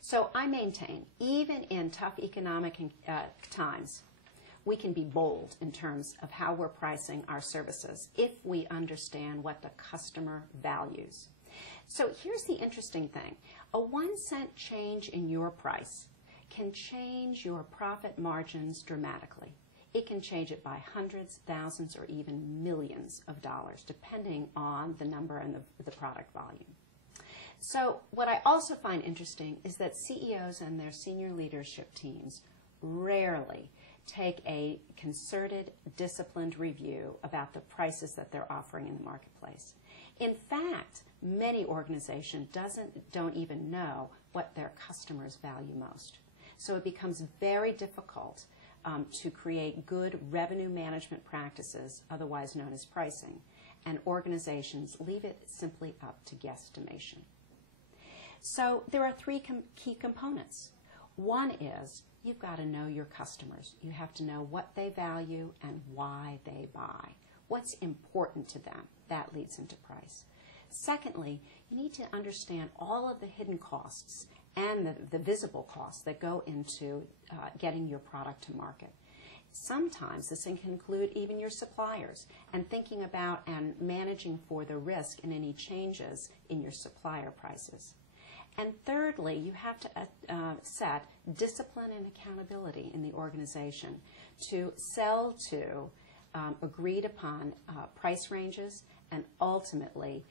So I maintain, even in tough economic times, we can be bold in terms of how we're pricing our services if we understand what the customer values. So here's the interesting thing. A 1 cent change in your price can change your profit margins dramatically. It can change it by hundreds, thousands, or even millions of dollars, depending on the number and the product volume. So what I also find interesting is that CEOs and their senior leadership teams rarely take a concerted, disciplined review about the prices that they're offering in the marketplace. In fact, many organizations don't even know what their customers value most. So it becomes very difficult to create good revenue management practices, otherwise known as pricing, and organizations leave it simply up to guesstimation. So there are 3 key components. One is you've got to know your customers. You have to know what they value and why they buy. What's important to them? That leads into price. Secondly, you need to understand all of the hidden costs and the visible costs that go into getting your product to market. Sometimes this can include even your suppliers and thinking about and managing for the risk in any changes in your supplier prices. And thirdly, you have to set discipline and accountability in the organization to sell to agreed upon price ranges and ultimately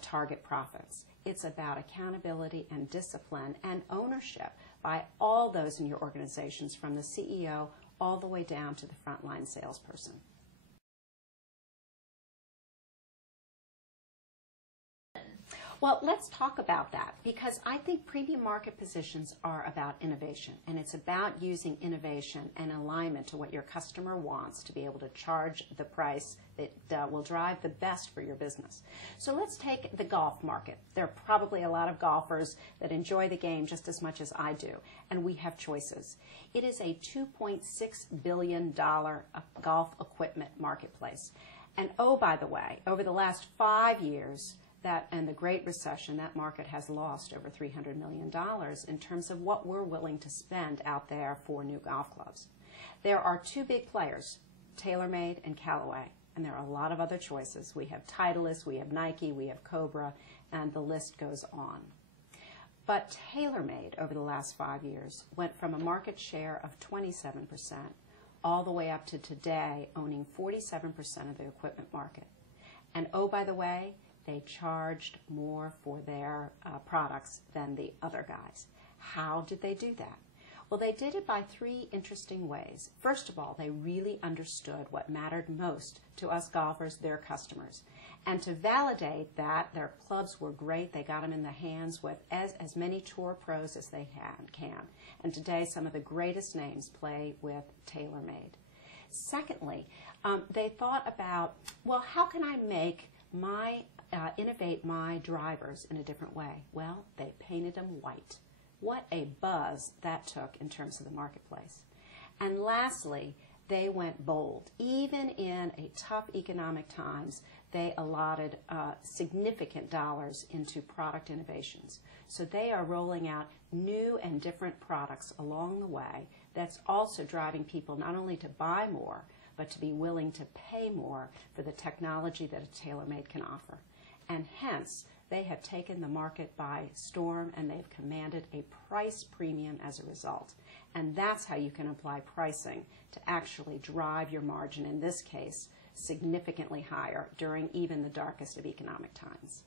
target profits. It's about accountability and discipline and ownership by all those in your organizations, from the CEO all the way down to the frontline salesperson. Well, let's talk about that, because I think premium market positions are about innovation, and it's about using innovation and alignment to what your customer wants to be able to charge the price that will drive the best for your business. So let's take the golf market. There are probably a lot of golfers that enjoy the game just as much as I do, and we have choices. It is a $2.6 billion golf equipment marketplace. And oh, by the way, over the last 5 years, and the Great Recession, that market has lost over $300 million in terms of what we're willing to spend out there for new golf clubs. There are 2 big players, TaylorMade and Callaway, and there are a lot of other choices. We have Titleist, we have Nike, we have Cobra, and the list goes on. But TaylorMade, over the last 5 years, went from a market share of 27% all the way up to today owning 47% of the equipment market. And oh, by the way, they charged more for their products than the other guys. How did they do that? Well, they did it by 3 interesting ways. First of all, they really understood what mattered most to us golfers, their customers. And to validate that, their clubs were great. They got them in the hands with as many tour pros as they can. And today, some of the greatest names play with TaylorMade. Secondly, they thought about, well, how can I make innovate my drivers in a different way? Well, they painted them white. What a buzz that took in terms of the marketplace. And lastly, they went bold. Even in a tough economic times, they allotted significant dollars into product innovations. So they are rolling out new and different products along the way that's also driving people not only to buy more, but to be willing to pay more for the technology that a TaylorMade can offer. And hence, they have taken the market by storm, and they've commanded a price premium as a result. And that's how you can apply pricing to actually drive your margin, in this case, significantly higher during even the darkest of economic times.